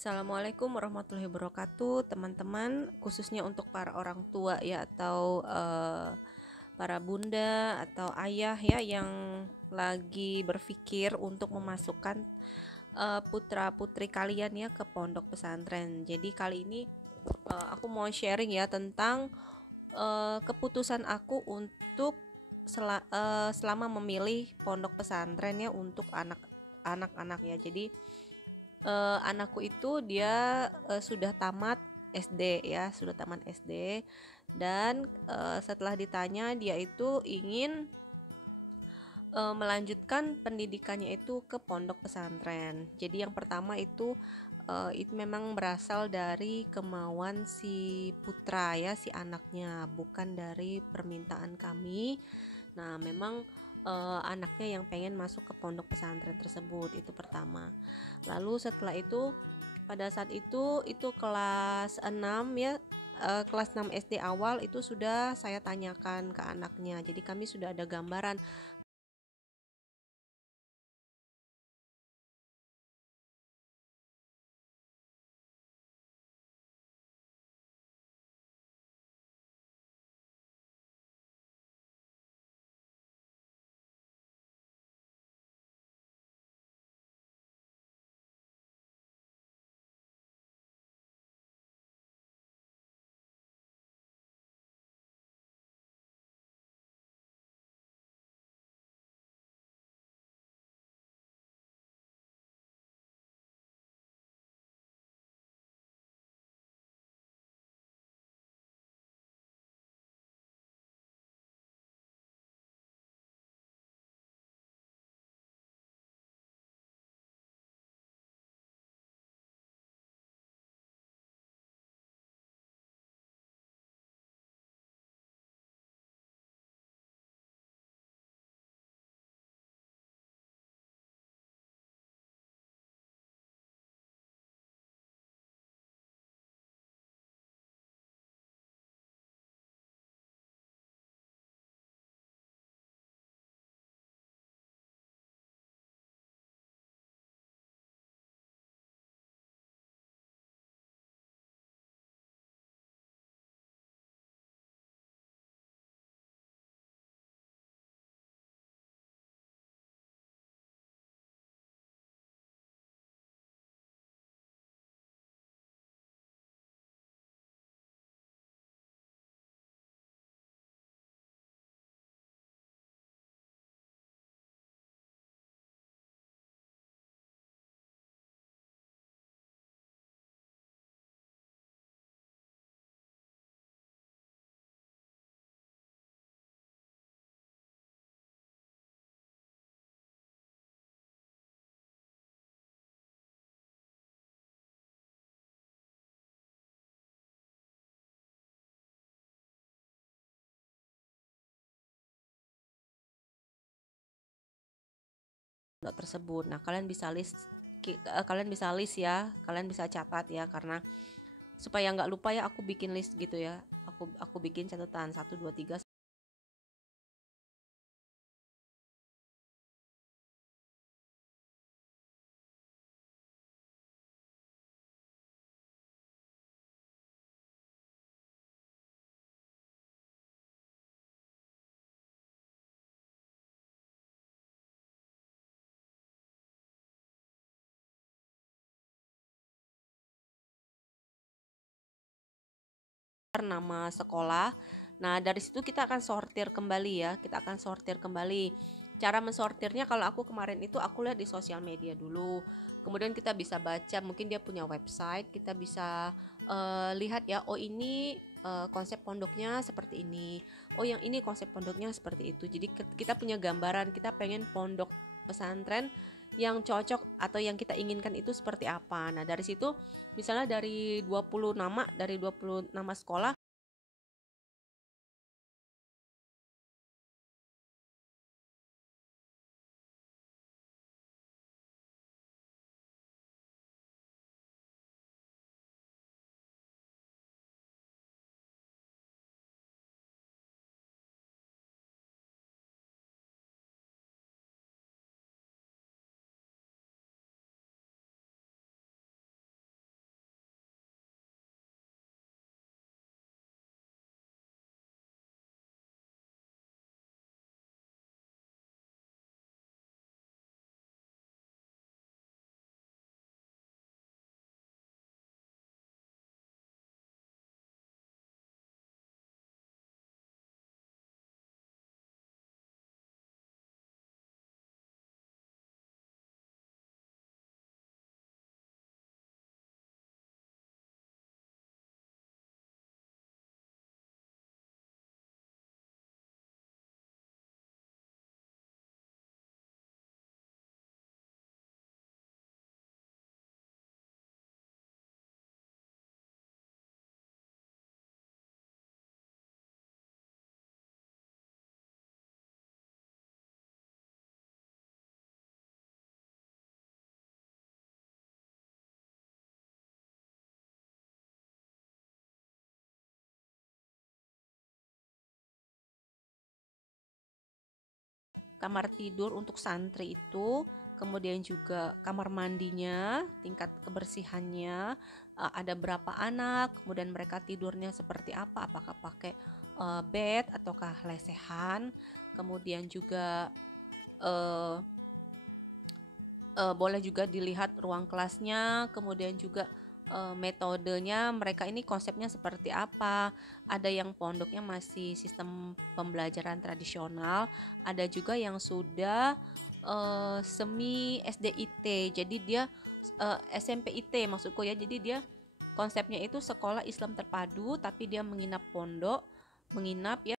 Assalamualaikum warahmatullahi wabarakatuh, teman-teman, khususnya untuk para orang tua ya atau para bunda atau ayah ya yang lagi berpikir untuk memasukkan putra-putri kalian ya ke pondok pesantren. Jadi kali ini aku mau sharing ya tentang keputusan aku untuk selama memilih pondok pesantren ya untuk anak-anak ya. Jadi anakku itu dia sudah tamat SD ya, sudah tamat SD dan setelah ditanya dia itu ingin melanjutkan pendidikannya itu ke pondok pesantren. Jadi yang pertama itu memang berasal dari kemauan si putra ya, si anaknya, bukan dari permintaan kami. Nah, memang anaknya yang pengen masuk ke pondok pesantren tersebut, itu pertama. Lalu setelah itu pada saat itu kelas 6 ya, kelas 6 SD awal itu sudah saya tanyakan ke anaknya. Jadi kami sudah ada gambaran pondok tersebut. Nah, kalian bisa list ya, kalian bisa catat ya karena supaya nggak lupa ya aku bikin list gitu ya. Aku bikin catatan 1 2 3. Nama sekolah. Nah, dari situ kita akan sortir kembali ya. Kita akan sortir kembali. Cara mensortirnya kalau aku kemarin itu aku lihat di sosial media dulu. Kemudian kita bisa baca, mungkin dia punya website, kita bisa lihat ya, oh ini konsep pondoknya seperti ini. Oh, yang ini konsep pondoknya seperti itu. Jadi kita punya gambaran, kita pengen pondok pesantren yang cocok atau yang kita inginkan itu seperti apa. Nah, dari situ misalnya dari 20 nama, dari 20 nama sekolah kamar tidur untuk santri itu, kemudian juga kamar mandinya, tingkat kebersihannya, ada berapa anak, kemudian mereka tidurnya seperti apa, apakah pakai bed ataukah lesehan, kemudian juga eh, boleh juga dilihat ruang kelasnya, kemudian juga metodenya mereka ini konsepnya seperti apa. Ada yang pondoknya masih sistem pembelajaran tradisional, ada juga yang sudah semi SDIT. Jadi dia SMP IT maksudku ya. Jadi dia konsepnya itu sekolah Islam terpadu tapi dia menginap pondok, menginap ya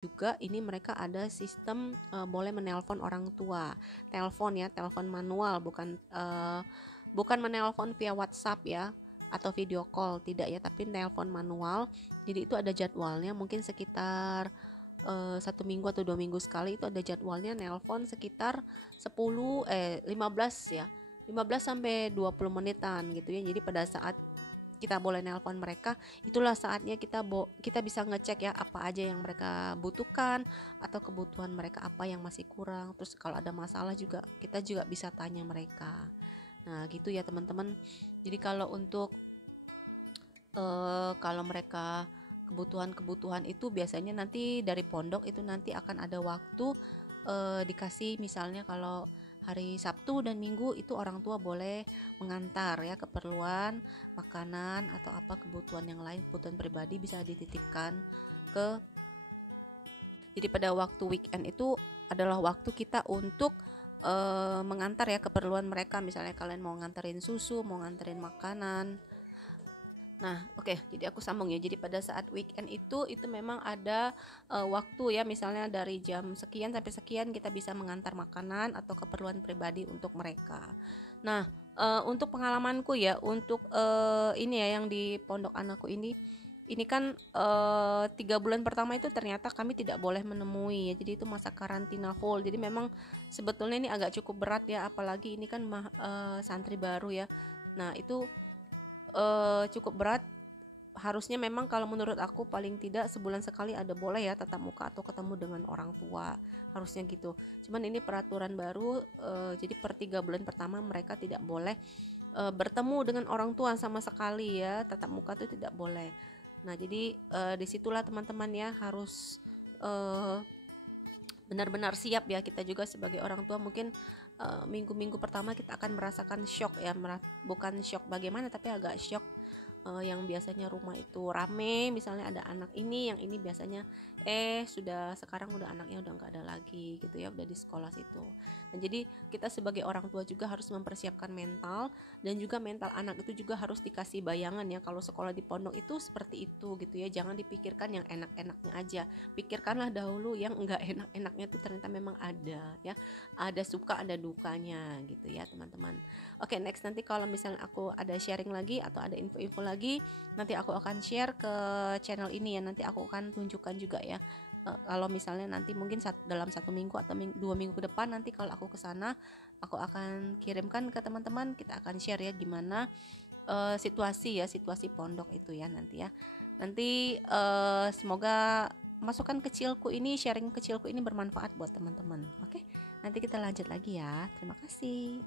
juga ini mereka ada sistem boleh menelpon orang tua, telepon ya, telepon manual, bukan menelpon via WhatsApp ya atau video call, tidak ya, tapi telepon manual. Jadi itu ada jadwalnya, mungkin sekitar 1 minggu atau 2 minggu sekali itu ada jadwalnya nelpon sekitar 15 ya, 15 sampai 20 menitan gitu ya. Jadi pada saat kita boleh nelpon mereka, itulah saatnya kita bisa ngecek ya apa aja yang mereka butuhkan atau kebutuhan mereka apa yang masih kurang. Terus kalau ada masalah juga kita juga bisa tanya mereka. Nah gitu ya teman-teman. Jadi kalau mereka kebutuhan itu biasanya nanti dari pondok itu nanti akan ada waktu dikasih, misalnya kalau hari Sabtu dan Minggu itu orang tua boleh mengantar ya, keperluan makanan atau apa kebutuhan yang lain, kebutuhan pribadi bisa dititipkan ke. Jadi pada waktu weekend itu adalah waktu kita untuk mengantar ya keperluan mereka, misalnya kalian mau nganterin susu, mau nganterin makanan. Nah, oke, jadi aku sambung ya. Jadi pada saat weekend itu memang ada waktu ya, misalnya dari jam sekian sampai sekian kita bisa mengantar makanan atau keperluan pribadi untuk mereka. Nah, untuk pengalamanku ya, untuk ini ya yang di pondok anakku ini kan 3 bulan pertama itu ternyata kami tidak boleh menemui ya. Jadi itu masa karantina full. Jadi memang sebetulnya ini agak cukup berat ya, apalagi ini kan santri baru ya. Nah, itu cukup berat. Harusnya memang kalau menurut aku paling tidak sebulan sekali ada boleh ya tatap muka atau ketemu dengan orang tua, harusnya gitu. Cuman ini peraturan baru, jadi per 3 bulan pertama mereka tidak boleh bertemu dengan orang tua sama sekali ya, tatap muka itu tidak boleh. Nah jadi disitulah teman-teman ya harus benar-benar siap ya, kita juga sebagai orang tua mungkin minggu-minggu pertama kita akan merasakan shock ya, bukan shock bagaimana tapi agak shock. Yang biasanya rumah itu rame, misalnya ada anak ini, yang ini biasanya sudah sekarang udah anaknya udah nggak ada lagi gitu ya, udah di sekolah situ. Nah jadi kita sebagai orang tua juga harus mempersiapkan mental, dan juga mental anak itu juga harus dikasih bayangan ya, kalau sekolah di pondok itu seperti itu gitu ya. Jangan dipikirkan yang enak-enaknya aja, pikirkanlah dahulu yang enggak enak-enaknya itu ternyata memang ada ya, ada suka ada dukanya gitu ya teman-teman. Oke, next nanti kalau misalnya aku ada sharing lagi atau ada info-info lagi, nanti aku akan share ke channel ini ya, nanti aku akan tunjukkan juga ya. Kalau misalnya nanti mungkin dalam 1 minggu atau 2 minggu ke depan, nanti kalau aku ke sana aku akan kirimkan ke teman-teman, kita akan share ya gimana situasi pondok itu ya nanti ya. Nanti semoga masukan kecilku ini, sharing kecilku ini bermanfaat buat teman-teman. Oke, nanti kita lanjut lagi ya. Terima kasih.